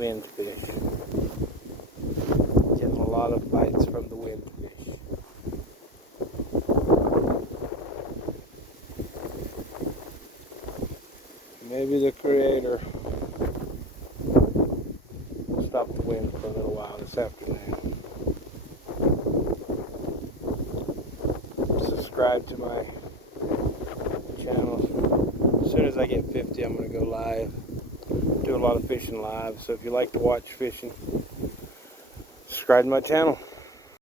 wind fish. Getting a lot of bites from the wind fish. Maybe the Creator will stop the wind for a little while this afternoon. Subscribe to my channel. As soon as I get 50, I'm going to go live. Do a lot of fishing live, so if you like to watch fishing, subscribe to my channel.